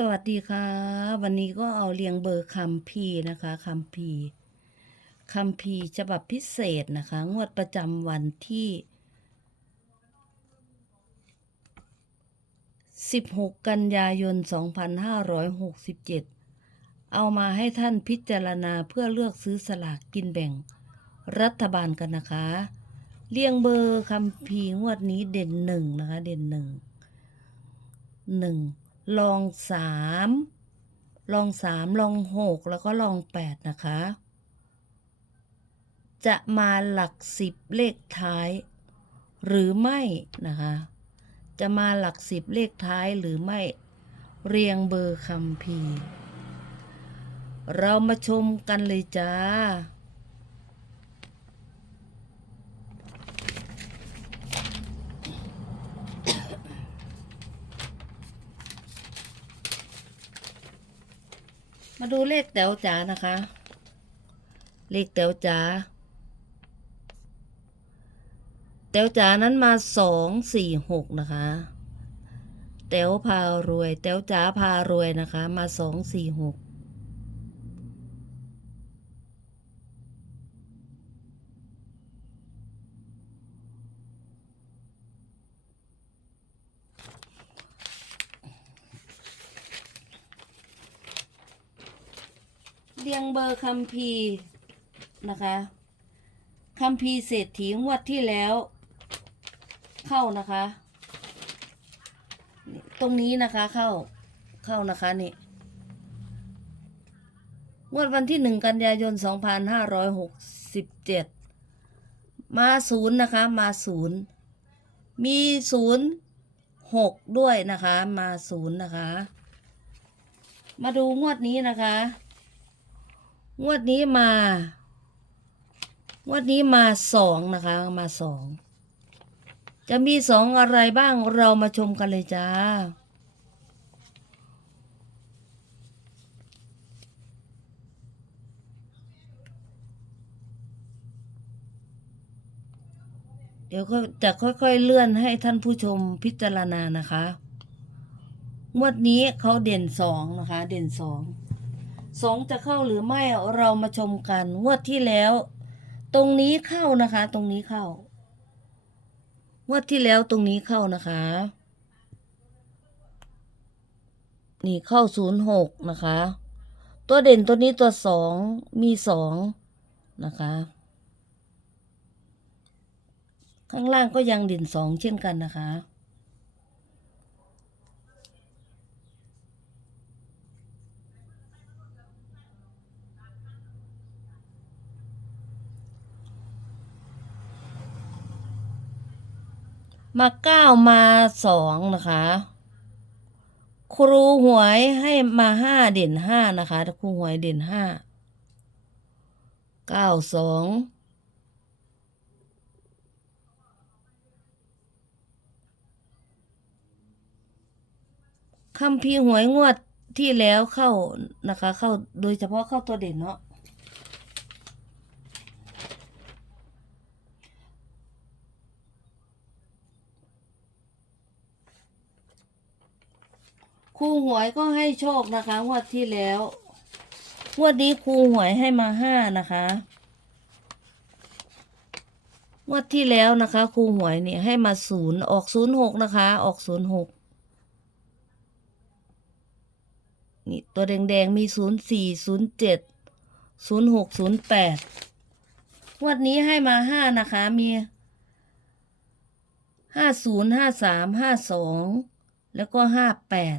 สวัสดีค่ะ วันนี้ก็เอาเรียงเบอร์คัมภีนะคะคัมภีคัมภีฉบับพิเศษนะคะ งวดประจำวันที่ 16 กันยายน 2567 เอามาให้ท่านพิจารณาเพื่อเลือกซื้อสลากกินแบ่ง รัฐบาลกันนะคะ เรียงเบอร์คัมภีงวดนี้เด่นหนึ่งนะคะ เด่นหนึ่งหนึ่ง ลองสามลองสามลองหกแล้วก็ลองแปดนะคะ จะมาหลักสิบเลขท้าย หรือไม่นะคะ จะมาหลักสิบเลขท้ายหรือไม่เรียงเบอร์คัมภีเรามาชมกันเลยจ้า มาดูเลขแต๋วจ๋านะคะ เลขแต๋วจ๋าแต๋วจ๋านั้นมาสองสี่หกนะคะแต๋วพารวยแต๋วจ๋าพารวยนะคะ มาสองสี่หก เรียงเบอร์คัมภีร์นะคะคัมภีร์เศรษฐีงวดที่แล้ว เข้านะคะ ตรงนี้นะคะเข้าเข้านะคะนี่งวดวันที่หนึ่งกันยายนสองพันห้าร้อยหกสิบเจ็ดมาศูนย์นะคะมาศูนย์มีศูนย์หกด้วยนะคะ มาศูนย์นะคะ มาดูงวดนี้นะคะ งวดนี้มางวดนี้มาสองนะคะ มาสอง จะมีสองอะไรบ้างเรามาชมกันเลยจ้าเดี๋ยวก็จะค่อยๆเลื่อนให้ท่านผู้ชมพิจารณานะคะ งวดนี้เขาเด่นสองนะคะ เด่นสอง สองจะเข้าหรือไม่เรามาชมกันงวดที่แล้ว ตรงนี้เข้านะคะ ตรงนี้เข้างวดที่แล้วตรงนี้เข้านะคะ นี่เข้าศูนย์หกนะคะ ตัวเด่นตัวนี้ตัวสองมีสองนะคะ ข้างล่างก็ยังเด่นสองเช่นกันนะคะ มาเก้ามาสองนะคะ ครูหวยให้มาห้าเด่นห้านะคะครูหวยเด่นห้าเก้าสองคำพีหวยงวดที่แล้วเข้านะคะ เข้าโดยเฉพาะเข้าตัวเด่นเนาะ รูหวยก็ให้โชคนะคะงวดที่แล้วงวดนี้ครูหวยให้มาห้านะคะงวดที่แล้วนะคะครูหวยเนี่ยให้มาศูนย์ออกศูนย์หกนะคะ ออกศูนย์หกนี่ตัวแดงๆมีศูนย์สี่ศูนย์เจ็ดศูนย์หกศูนย์แปดงวดนี้ให้มาห้านะคะมีห้าศูนย์ห้าสามห้าสองแล้วก็ห้าแปด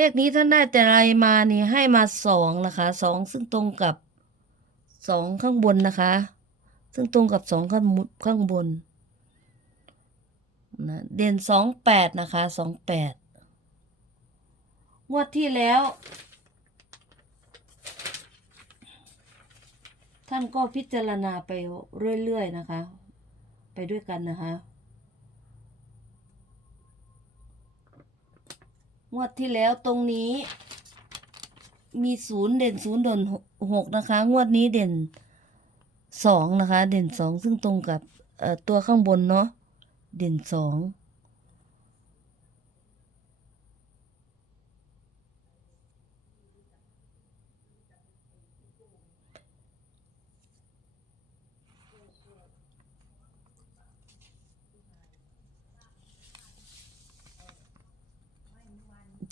เลขนี้ท่านได้แต่ไรมานี่ให้มาสองนะคะสองซึ่งตรงกับสองข้างบนนะคะ ซึ่งตรงกับสองข้างมุข้างบนนะเด่นสองแปดนะคะสองแปดงวดที่แล้ว ท่านก็พิจารณาไปเรื่อยๆนะคะ ไปด้วยกันนะคะ งวดที่แล้วตรงนี้ มีศูนย์เด่นศูนย์ดนหกนะคะ งวดนี้เด่นสองนะคะ เด่นสองซึ่งตรงกับตัวข้างบนเนาะเด่นสอง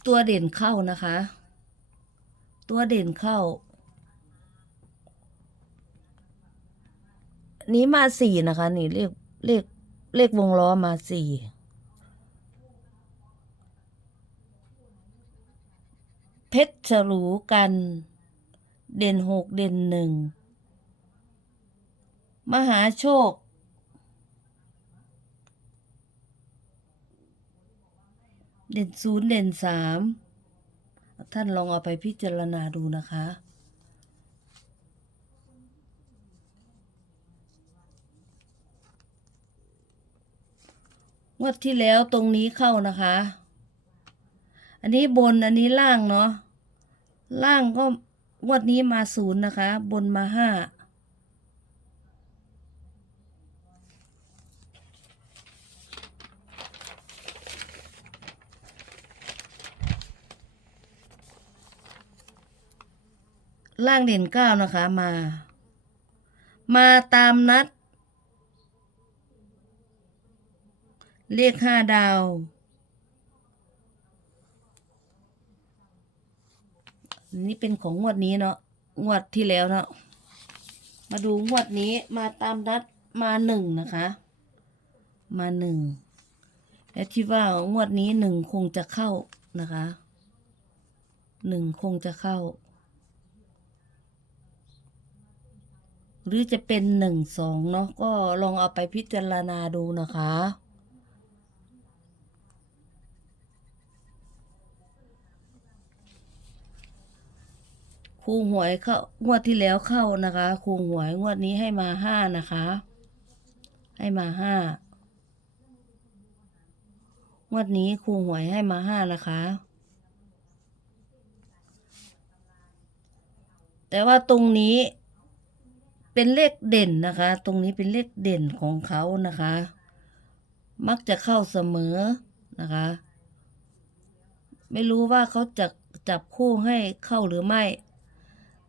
ตัวเด่นเข้านะคะ ตัวเด่นเข้า นี้มาสี่นะคะ นี่เลขเลขเลขวงล้อมาสี่เพชรฉลูกัน เด่นหกเด่นหนึ่ง มหาโชค เด่นศูนย์เด่นสามท่านลองเอาไปพิจารณาดูนะคะ งวดที่แล้วตรงนี้เข้านะคะ อันนี้บนอันนี้ล่างเนาะ ล่างก็งวดนี้มาศูนย์นะคะ บนมาห้า ล่างเด่นเก้านะคะมา มาตามนัด เลขห้าดาว นี่เป็นของงวดนี้เนาะงวดที่แล้วเนาะมาดูงวดนี้มาตามนัดมาหนึ่งนะคะ มาหนึ่งและคิดว่างวดนี้หนึ่งคงจะเข้านะคะหนึ่งคงจะเข้า หรือจะเป็นหนึ่งสองเนาะก็ลองเอาไปพิจารณาดูนะคะ ครูหวยเข้างวดที่แล้วเข้านะคะ ครูหวยงวดนี้ให้มาห้านะคะ ให้มาห้างวดนี้ครูหวยให้มาห้านะคะแต่ว่าตรงนี้ เป็นเลขเด่นนะคะ ตรงนี้เป็นเลขเด่นของเขานะคะ มักจะเข้าเสมอนะคะ ไม่รู้ว่าเขาจะจับคู่ให้เข้าหรือไม่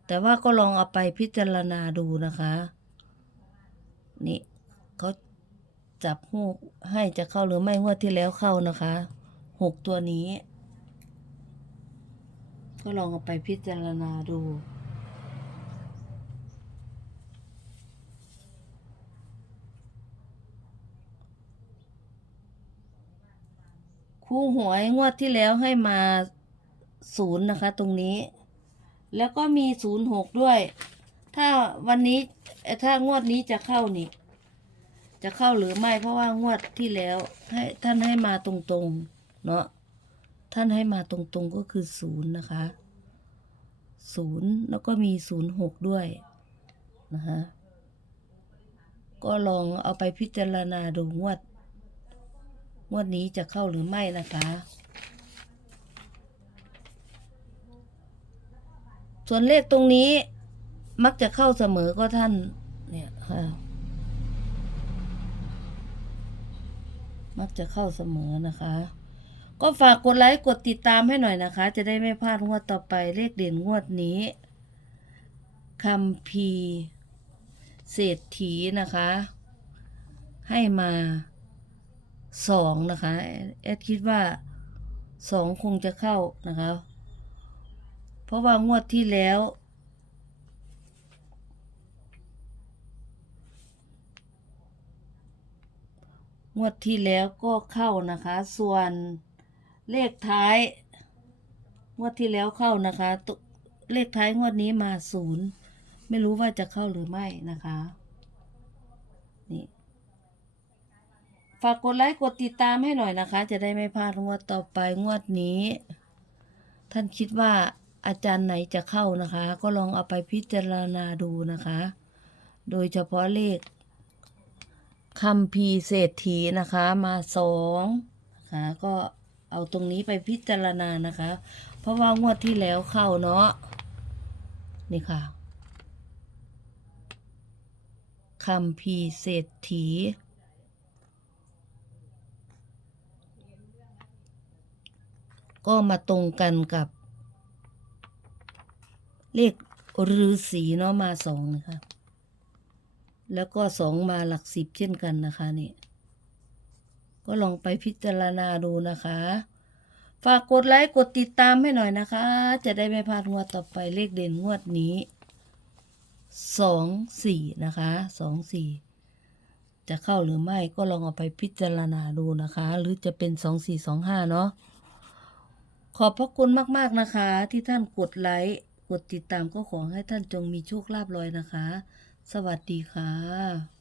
แต่ว่าก็ลองเอาไปพิจารณาดูนะคะ นี่เขาจับคู่ให้จะเข้าหรือไม่งวดที่แล้วเข้านะคะหกตัวนี้ ก็ลองเอาไปพิจารณาดู คู่หวยงวดที่แล้วให้มาศูนย์นะคะ ตรงนี้ แล้วก็มีศูนย์หกด้วย ถ้าวันนี้ถ้างวดนี้จะเข้านี่ จะเข้าหรือไม่เพราะว่างวดที่แล้ว ให้ท่านให้มาตรงๆ เนาะท่านให้มาตรงๆก็คือศูนย์นะคะศูนย์แล้วก็มีศูนย์หกด้วยนะคะก็ลองเอาไปพิจารณาดูงวด งวดนี้จะเข้าหรือไม่นะคะ ส่วนเลขตรงนี้มักจะเข้าเสมอก็ท่าน เนี่ยค่ะ มักจะเข้าเสมอนะคะ ก็ฝากกดไลค์กดติดตามให้หน่อยนะคะ จะได้ไม่พลาดงวดต่อไปเลขเด่นงวดนี้คำพีเศรษฐีนะคะ ให้มา สองนะคะแอดคิดว่าสองคงจะเข้านะคะ เพราะว่างวดที่แล้ว งวดที่แล้วก็เข้านะคะ ส่วนเลขท้าย งวดที่แล้วเข้านะคะตุเลขท้ายงวดนี้มาศูนย์ไม่รู้ว่าจะเข้าหรือไม่นะคะ นี่ ฝากกดไลค์กดติดตามให้หน่อยนะคะ จะได้ไม่พลาดงวดต่อไปงวดนี้ ท่านคิดว่าอาจารย์ไหนจะเข้านะคะ ก็ลองเอาไปพิจารณาดูนะคะ โดยเฉพาะเลขคำพีร์เศรษฐีนะคะมาสองนะคะก็เอาตรงนี้ไปพิจารณานะคะ เพราะว่างวดที่แล้วเข้าเนาะนี่ค่ะคำพีร์เศรษฐี ก็มาตรงกันกับ เลขฤาษีเนาะมาสองนะคะ แล้วก็สองมาหลักสิบเช่นกันนะคะนี่ ก็ลองไปพิจารณาดูนะคะ ฝากกดไลค์กดติดตามให้หน่อยนะคะ จะได้ไม่พลาดงวดต่อไปเลขเด่นงวดนี้สองสี่นะคะสองสี่จะเข้าหรือไม่ก็ลองเอาไปพิจารณาดูนะคะ หรือจะเป็นสองสี่สองห้าเนาะ ขอบพระคุณมากๆนะคะ ที่ท่านกดไลค์กดติดตามก็ขอให้ท่านจงมีโชคลาภลอยนะคะ สวัสดีค่ะ